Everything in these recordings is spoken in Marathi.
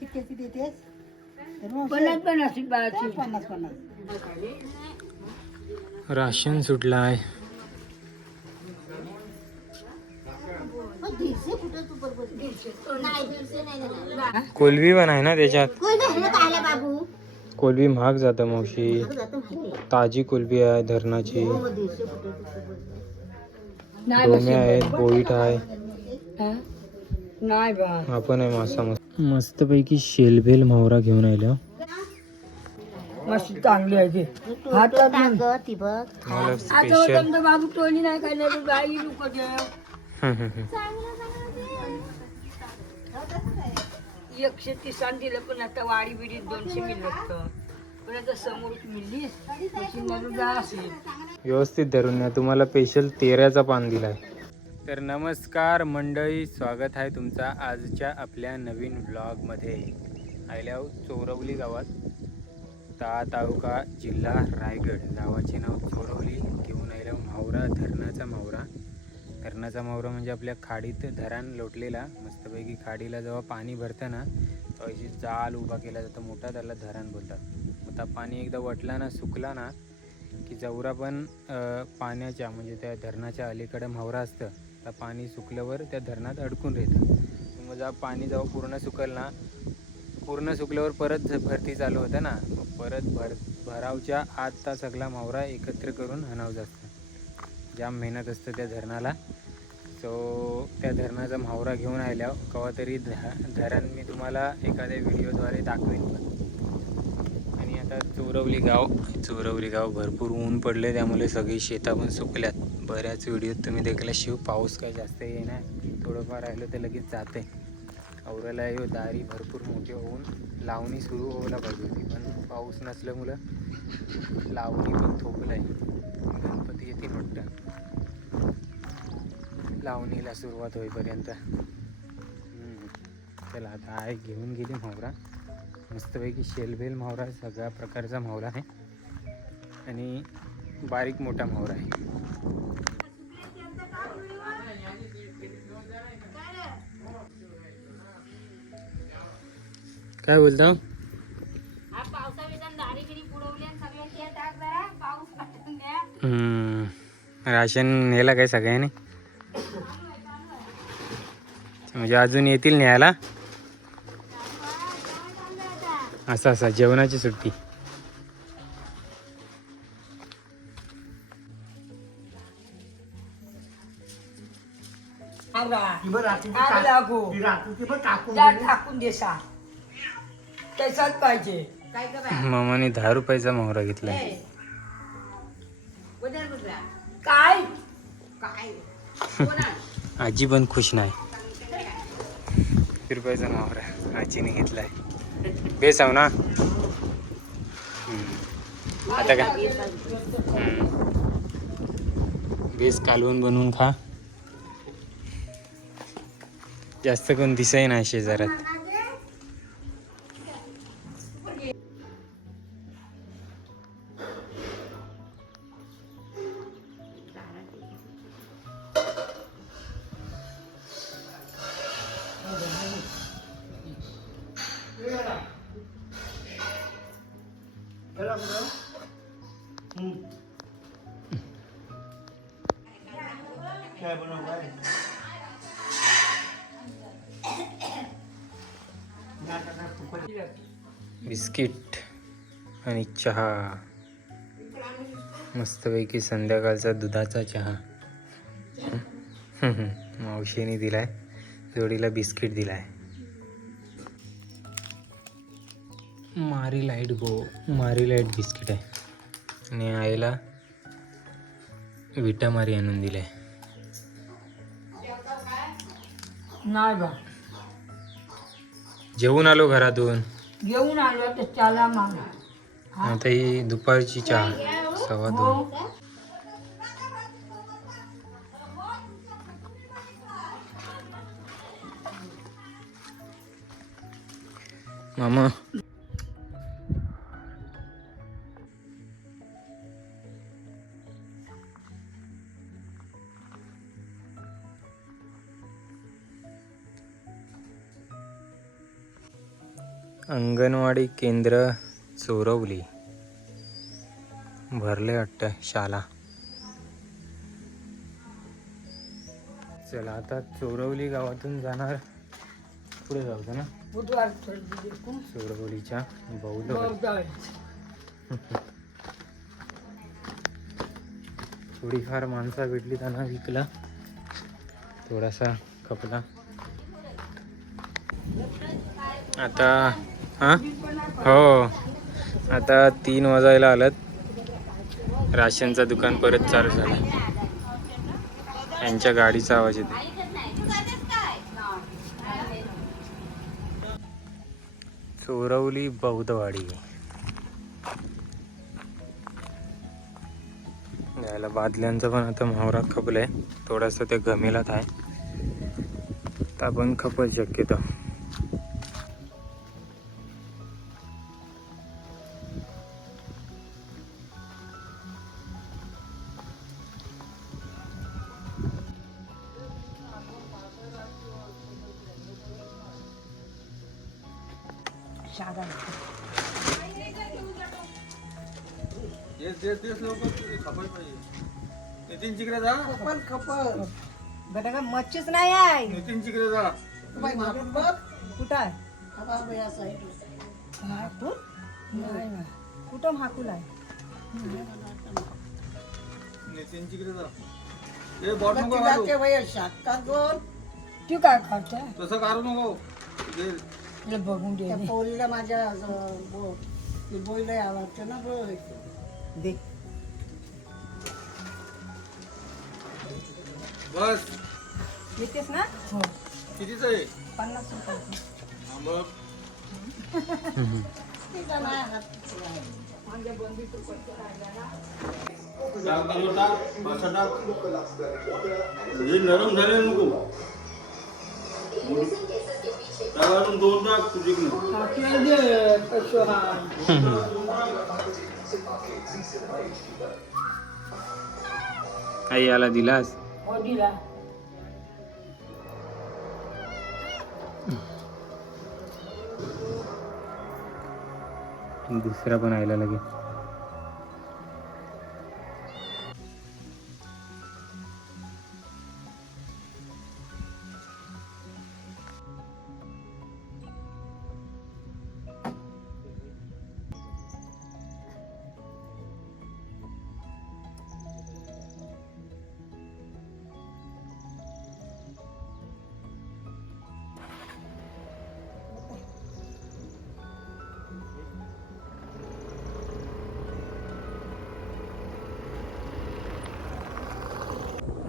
किती देतेस? तर मग 50 बाळाची 50. राशन सुटलाय. कोलबी पण आहे ना त्याच्यात. कोलबी महाग जातं मावशी. ताजी कोलबी आहे धरणाची. डोमे आहेत, बोईट आहे. नाही बा आपण आहे मासा मस्त पैकी शेलबेल मावरा घेऊन आल्या. मस्त चांगली आहे ते हातात मला स्पेशल बाबू टोळी नाही खायला गाई लोक एकशे 30 दिलं पण आता वाडी बिडी 200 मिळलं असतं पण आता समोर मिळली असेल. व्यवस्थित धरून न्या. तुम्हाला स्पेशल तेऱ्याचा पान दिलाय. तर नमस्कार मंडळी, स्वागत आहे तुमचा आजच्या आपल्या नवीन ब्लॉगमध्ये. आयल्या चोरवली गावात, तालुका जिल्हा रायगड. गावाचे नाव चोरवली. घेऊन आयल्या मावरा, धरणाचा मावरा. धरणाचा मावरा म्हणजे आपल्या खाडीत धरण लोटलेला. मस्तपैकी खाडीला जेव्हा पाणी भरतं ना तेव्हा अशी जाल उभा केला जातो मोठा, त्याला धरण बोलतात. मग त्या पाणी एकदा वटला ना, सुकला ना की जवरा पण पाण्याच्या म्हणजे त्या धरणाच्या अलीकडे मावरा असतं. त्या पाणी सुकल्यावर त्या धरणात अडकून राहतं. मग जेव्हा पाणी जेव्हा पूर्ण सुकल ना, पूर्ण सुकल्यावर परत भरती चालू होतं ना, मग परत भरावच्या आत ता सगळा मावरा एकत्र करून आणावं असतं. जाम मेहनत असतं त्या धरणाला. सो त्या धरणाचा मावरा घेऊन आल्यावर केव्हा तरी धरण मी तुम्हाला एखाद्या व्हिडिओद्वारे दाखवेन. आणि आता चोरवली गाव भरपूर ऊन पडले, त्यामुळे सगळी शेता पण सुकल्यात. बऱ्याच व्हिडिओत तुम्ही देखील शिव पाऊस काय जास्त येणार, थोडंफार राहिलं तर लगेच जाते. औराला येऊ दारी भरपूर मोठी होऊन लावणी सुरू व्हायला पाहिजे होती, पण पाऊस नसल्यामुळं लावणी पण थोपलं आहे. गणपती येतील वाटतं लावणीला सुरुवात होईपर्यंत. चला आता आहे घेऊन गेली मावरा. मस्तपैकी शेलबेल मावरा आहे, सगळ्या प्रकारचा मावरा आहे आणि बारीक मोठा मावरा आहे. काय बोलतो? राशन नेला काय सगळ्यांनी? म्हणजे अजून येतील न्यायला. असं जेवणाची सुट्टी. टाकून देसा त्याच्यात पाहिजे. मामाने 10 रुपयाचा मोहरा घेतलाय. काय आजी पण खुश नाही. 10 रुपयाचा मोहरा आजीने घेतलाय. बेस आव ना आता काय बेस कालवून बनवून खा. जास्त कोण दिसाय नाही शेजारात. बिस्किट आणि चहा. मस्तपैकी संध्याकाळचा दुधाचा चहा. मावशीने दिलाय, जोडीला बिस्किट दिलाय. मारी लाईट बिस्किट आहे. आणि आईला विटा मारी आणून दिलाय. नाही बा जेवून आलो घरातून. घेऊन आलो तर चला मग. आता ही दुपारची चहा 2:15. मामा अंगणवाडी केंद्र चोरवली भरले वाटतं शाला. चला आता चोरवली गावातून जाणार पुढे जाऊ ना बुधवार चोरवलीच्या बौद्ध थोडीफार माणसा भेटली त्यांना विकला थोडासा खपला. आता हां हो आता 3 वाजायला आलं. राशनचं दुकान परत चालू झालं. यांच्या गाडीचा आवाज येतो. चोरवली बौद्धवाडी यायला बादल्यांचा पण आता म्हावरा खपलाय. थोडासा ते गमेलात आहे तर आपण खपत शक्यतो. नितीन चिकरे जा बटाका मच्छीच नाही आहे. नितीन चिकरे जा कुठं आहे? हाकूल? नाही बा. कुठं हाकूल आहे? नितीन चिकरे जा हे बॉट नको काढू. तू काय करते? तसं काढू नको तुला बघून दे. पोलीला माझ्या बोईला आवडतं ना दे. बस येतेस ना? हो. कितीच आहे 50 रुपये. हा, मग टाक तांदूळ टाक बसा टाक हे नरम झाले नको टाक अजून 2 टाक तुझीकडनं आई याला दिलास हो दिला. दुसरा पण आयला लगे.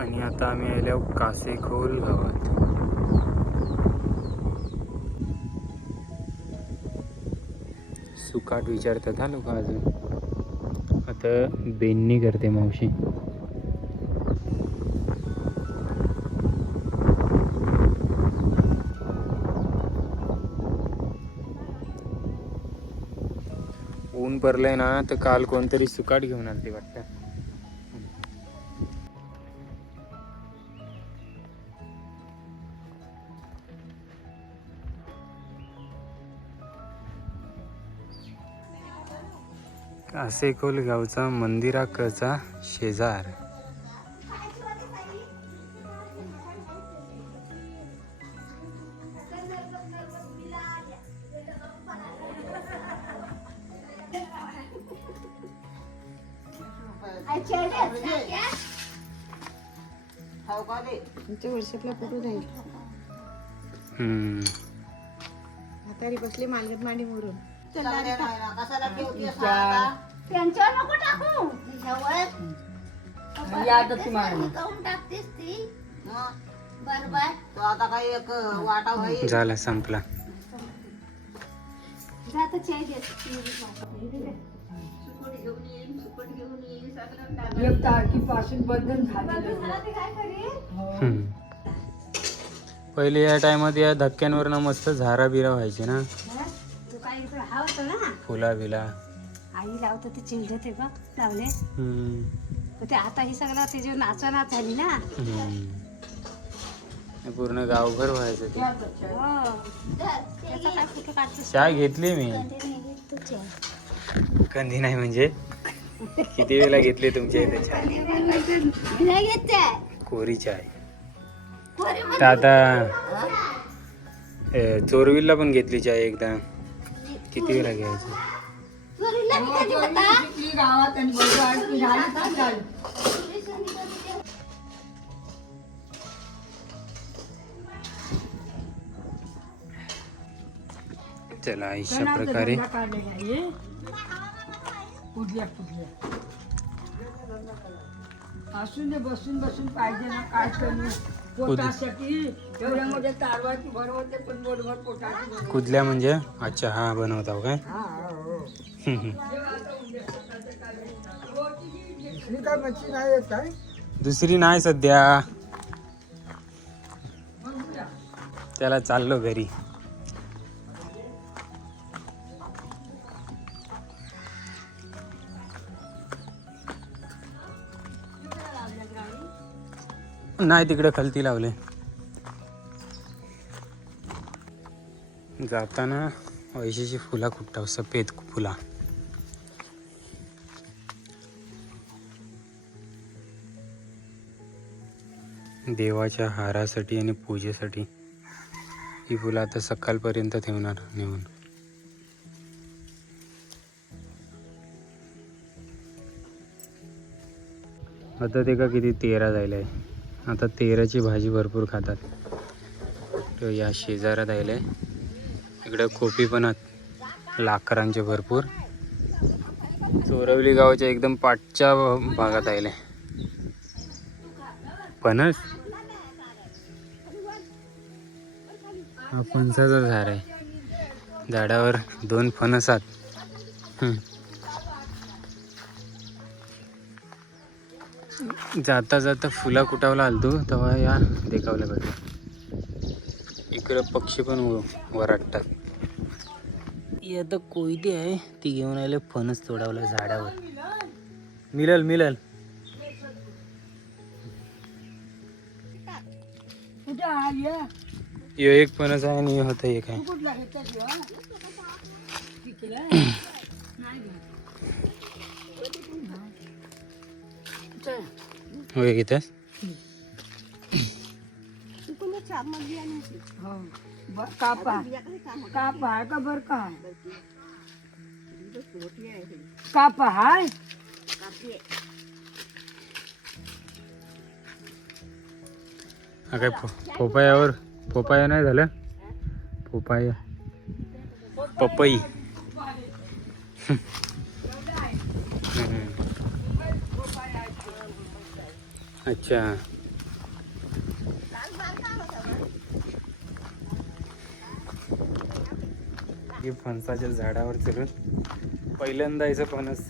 आणि आता आम्ही आलो कासेखोल गावात. सुकाट विचारतात हा लोक अजून. आता बेननी करते मावशी. ऊन पडलंय ना तर काल कोणतरी सुकाट घेऊन आलते वाटतं. कासेखोल गावचा मंदिराकडचा शेजार. तुमच्या वर्षातला फोटो जाईल. म्हातारी बसली मालगत मांडी मोरून. त्यांच्यावर नको टाकू तिच्यावर यादच मारली. काऊन टाकतेस ती बरोबर. तो आता काही एक वाटा होईल. झाला संपला. जात चाय देत एक तारखेपासून बंधन झालेलं. पहिले या टायमात या धक्क्यांवरनं मस्त झारा बिरा व्हायचे ना. तू काय इकडे हा होता ना फुला बिला. आई लावत ते चिलड ते बघ लावले. हम्म. तर ते आता ही सगळं ते जे नाचनाच झाली ना. पूर्ण गावभर व्हायचं ते. हो त्याचा काय फोटो काढतो चाय घेतली मी. तू चहा. कंदी नाही म्हणजे किती वेळेला घेतली तुमच्या इथे चाय? मी नाही घेत चाय. कोरी चाय. तर आता चोरविलला पण घेतली चाय एकदा. किती वेळा घ्यायची? चोरीला मी कधी होता? शिकली गावात आणि झाली का झाली. चला अशा प्रकारे कुठल्या असून दे, बसून बसून पाहिजे ना, काय करू पोटासाठी. एवढ्या मोठ्या तारवाची भरवते पण बरोबर पोटाची भरवते. कुदल्या म्हणजे अच्छा हा बनवता काय? हा, हो. दुसरी काय मच्छी नाही येत काय? दुसरी नाही सध्या. त्याला चाललो घरी. नाही तिकडे खालती लावले. जाताना वैशीची फुला कुठटाव, सफेद फुला. देवाच्या हारासाठी आणि पूजेसाठी ही फुलं आता सकाळपर्यंत ठेवणार नेऊन. आता ते का किती 13 जायला. आता 13ची भाजी भरपूर खातात. तर या शेजारात आहे. इकडे खोपी पण आहेत लाकरांचे भरपूर. चोरवली गावाच्या एकदम पाठच्या भागात आहे. फणस हा फणसाचा झाड आहे. झाडावर 2 फणस आहेत. जाता जाता फुला कुटावला आलतो तेव्हा या देखावल्या पाहिजे. इकडं पक्षी पण वराटतात. ही आता कोयती आहे, ती घेऊन आले फणस तोडावला झाडावर. मिळल कुठे आहे या? यो एक फणस आहे आणि होतं एक आहे. कुठला घेतात या? तिकडे होय घेतास? कापा आहे का बर का? कापा हाय. हा काय पोपायावर पोपाया नाही झालं? पोपाया पपई. अच्छा हे फणसाच्या झाडावर चढून पहिल्यांदा याचं फणस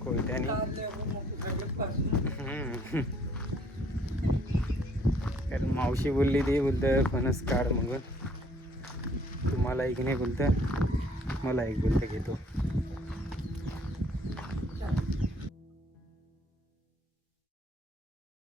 कोयत्याने. कारण मावशी बोलली ती बोलतं फणस काढ. मग तुम्हाला एक नाही बोलतं, मला एक बोलतं घेतो.